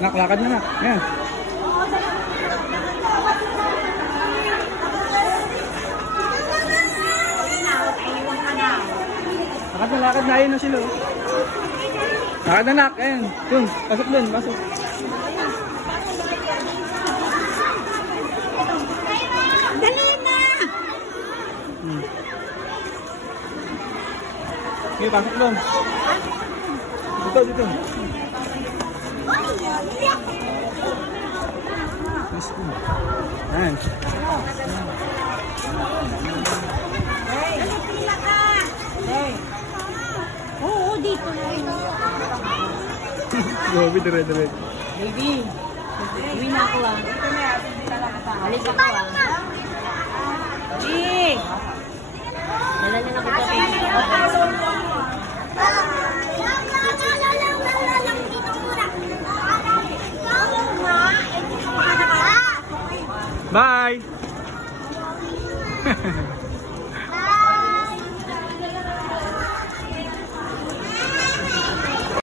Naklakad na na. Yan. Lakad na, ayun na sila. Lakad na nak, ayan. Dun, pasok dun, pasok. Dali na! Okay, pasok dun. Dito, dito. Ayan. Oo, dito na rin. Gobi, dire-dire. Baby, uwi na ako ah. Alis ako ah. Baby! Wala na na kita. Bye!